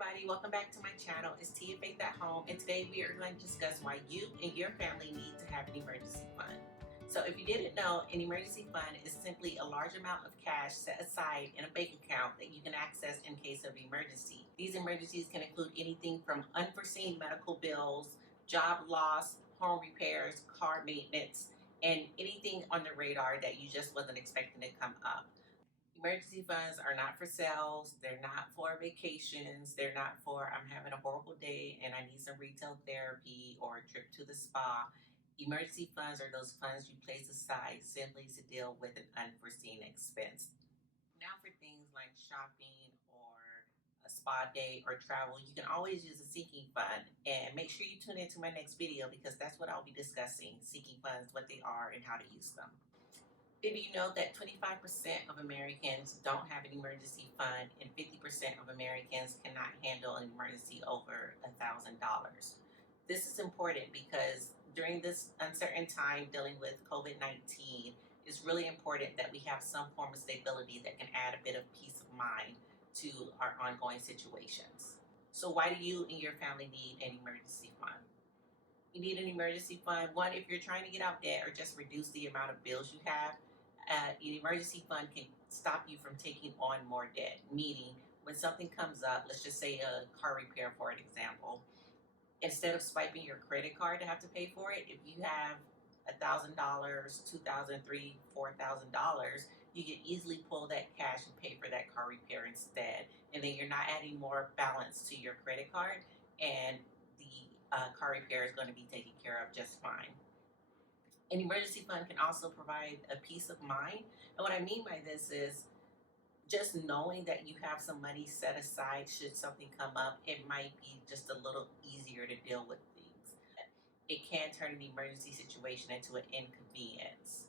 everybody, welcome back to my channel. It's Tia Faith at Home, and today we are going to discuss why you and your family need to have an emergency fund. So if you didn't know, an emergency fund is simply a large amount of cash set aside in a bank account that you can access in case of emergency. These emergencies can include anything from unforeseen medical bills, job loss, home repairs, car maintenance, and anything on the radar that you just wasn't expecting to come up. Emergency funds are not for sales. They're not for vacations. They're not for I'm having a horrible day and I need some retail therapy or a trip to the spa. Emergency funds are those funds you place aside simply to deal with an unforeseen expense. Now, for things like shopping or a spa day or travel, you can always use a sinking fund. And make sure you tune into my next video because that's what I'll be discussing, sinking funds, what they are, and how to use them. Did you know that 25% of Americans don't have an emergency fund and 50% of Americans cannot handle an emergency over $1,000? This is important because during this uncertain time dealing with COVID-19, it's really important that we have some form of stability that can add a bit of peace of mind to our ongoing situations. So why do you and your family need an emergency fund? You need an emergency fund. One, if you're trying to get out debt or just reduce the amount of bills you have, an emergency fund can stop you from taking on more debt. Meaning, when something comes up, let's just say a car repair, for an example, instead of swiping your credit card to have to pay for it, if you have $1,000, 2,000, $4,000, you can easily pull that cash and pay for that car repair instead. And then you're not adding more balance to your credit card, and the car repair is going to be taken care of just fine. An emergency fund can also provide a peace of mind. And what I mean by this is just knowing that you have some money set aside should something come up, it might be just a little easier to deal with things. It can turn an emergency situation into an inconvenience.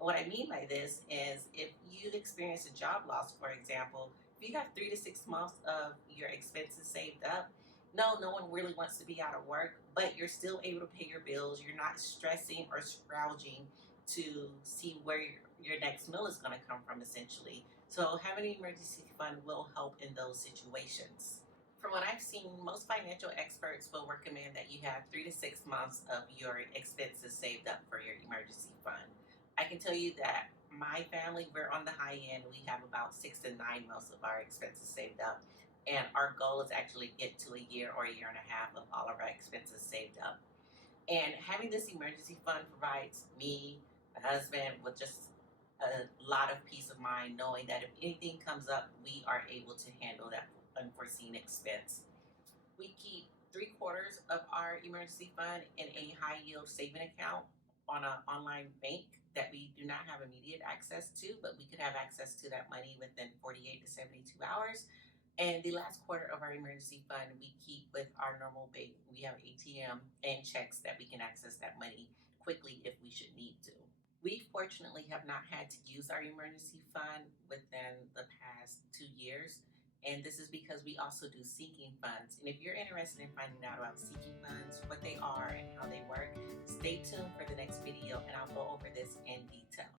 And what I mean by this is if you experience a job loss, for example, if you have 3 to 6 months of your expenses saved up, no one really wants to be out of work, but you're still able to pay your bills. You're not stressing or scrounging to see where your next meal is going to come from, essentially. So having an emergency fund will help in those situations. From what I've seen, most financial experts will recommend that you have 3 to 6 months of your expenses saved up for your emergency fund. I can tell you that my family, we're on the high end. We have about 6 to 9 months of our expenses saved up. And our goal is actually get to a year or a year and a half of all of our expenses saved up. And having this emergency fund provides me, my husband, with just a lot of peace of mind, knowing that if anything comes up, we are able to handle that unforeseen expense. We keep 3/4 of our emergency fund in a high yield saving account on an online bank that we do not have immediate access to, but we could have access to that money within 48 to 72 hours. And the last quarter of our emergency fund, we keep with our normal bank. We have ATM and checks that we can access that money quickly if we should need to. We fortunately have not had to use our emergency fund within the past 2 years. And this is because we also do sinking funds. And if you're interested in finding out about sinking funds, what they are and how they work, stay tuned for the next video and I'll go over this in detail.